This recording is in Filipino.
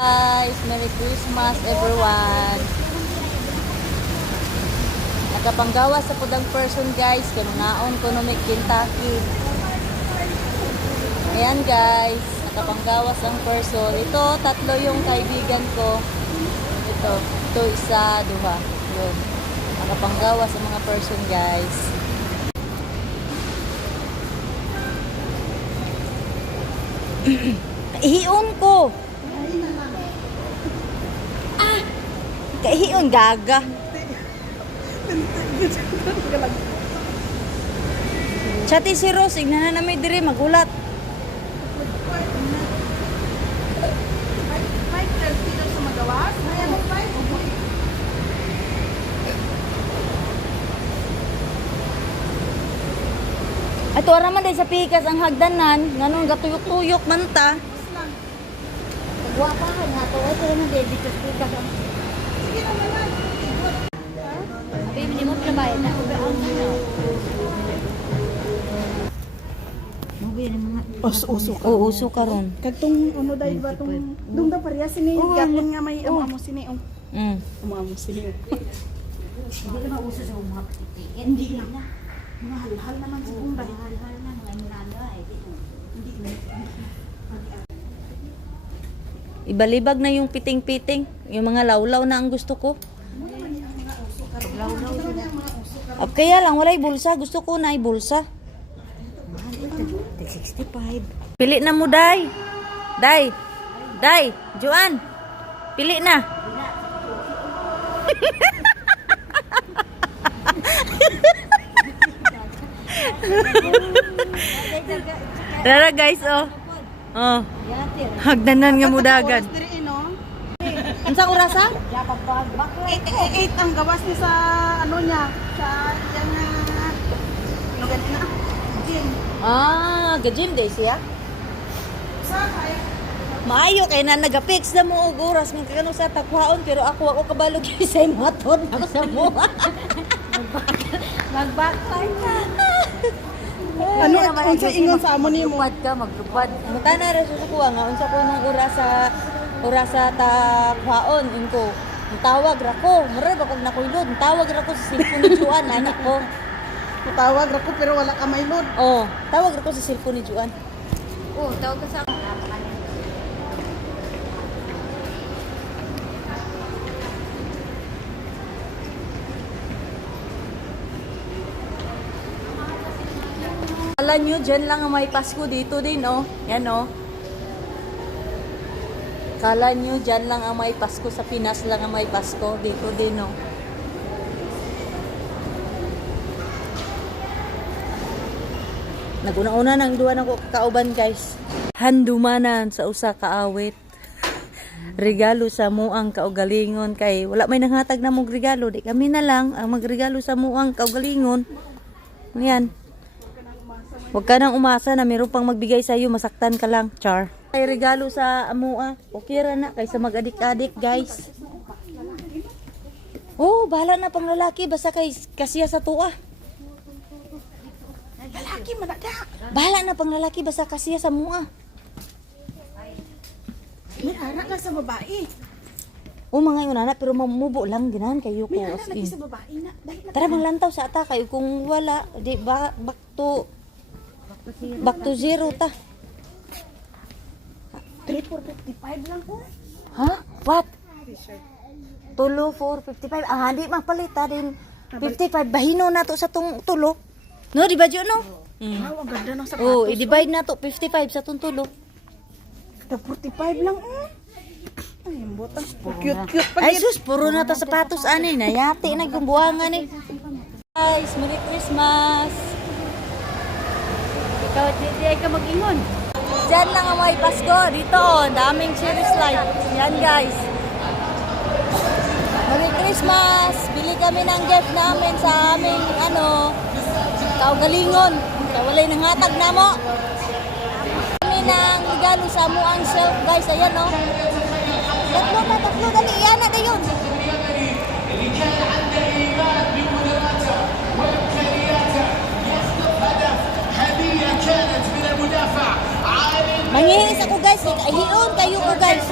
Guys, Merry Christmas everyone. Nakapanggawas sa pudang person guys, kanunaon ko no may Kentucky. Ayan guys, nakapanggawas ang person. Ito, tatlo yung kaibigan ko. Ito isa, duha. Yun. Nakapanggawas ang mga person guys. Ihiyon ko. Kaihiyon gaga. Chati si Rose, ignahan na may diri magulat. Ato araman day sa pikas ang hagdanan, nganong gatuyok-tuyok man ta. Guwapahan nga to, ay pero man day dito sa pikas. Sige na naman. Abi minimum na bayad na. Uso ka. Oo, uso ka ron. Kagtong ano dahil ba tong dong da pareha sini gapon nga may amo sini ong. Amo sini. Hindi ka mauso sa mga patikin. Hindi na. Mahal naman sa kung dahil. Mahal na mga inano ay. Hindi na. Ibalibag na yung piting-piting. Yung mga lawlaw na ang gusto ko. Kaya lang, walay bulsa. Gusto ko na bulsa. 65. Pili na mo, Day. Day, Juan. Pili na. Tara guys, oh. Oh. Hagdanan nga mudagan. Unsa orasa? 8 ang gawas ni sa ano niya sa yang ano ganina. Gym. Gajim guys ya. Sa kay Maayo kay na nagapix na mo og oras man kano sa takwaon pero ako kabalog sa motor ako sa mo. Mag-backfire ka. ano unsa ingon sa amo nimo? Maglupad. Mutana ra sa kuha nga unsa ko nung oras sa takwaon inko. Tawag ra ko, mura ba kag nakuylod, tawag ra ko sa cellphone ni Juan anak ko. Tawag ra ko pero wala ka may load. Oh, tawag ra ko sa cellphone ni Juan. Oh, tawag ka sa Kala nyo, dyan lang ang may Pasko dito din, oh. Yan, oh. Kala nyo, dyan lang ang may Pasko. Sa Pinas lang ang may Pasko. Dito din, oh. Naguna-una nang duwa ng kauban, guys. Handumanan sa usa kaawit. Regalo sa muang kaugalingon. Kay wala may nanghatag na mong regalo. Di kami na lang ang magregalo sa muang kaugalingon. Ayan. Huwag ka nang umasa na mayroon pang magbigay sa iyo, masaktan ka lang, char. Ay regalo sa amua, okay ra na kaysa mag-adik-adik, guys. Oh, bahala na pang lalaki basta kay kasiya sa tuwa. Lalaki manada. Bahala na pang lalaki basta kasiya sa mua. May ara ka sa babae. Oh, mga yun anak, pero mamubo lang ginahan kayo ko. May ara lagi sa babae na. Tara manglantaw sa ata kayo kung wala, di ba back to zero ta. 3,455 lang ko. Ha? What? Tulo 455. Ang hindi magpalita din 55 bahino na to sa tong tulo. No, di ba Jo no? Wow, ang ganda ng sapatos. Oh, i-divide na to 55 sa tong tulo. 45 lang. Ay, ang botang cute pa. Ay sus, puro na ta sapatos ani na yati na gumbuangan ni. Guys, Merry Christmas. ikaw at hindi ay ka mag-ingon. Diyan lang ang may Pasko. Dito, oh, daming cherry slide. Yan guys. Merry Christmas! Bili kami ng gift namin sa aming kaugalingon. Kaya walay nang hatag na mo. Kami ng regalo sa amuang self guys. Ayan o. Tatlo. Dali, yan na yun. Mangihis ako guys hiyon kayo ko guys.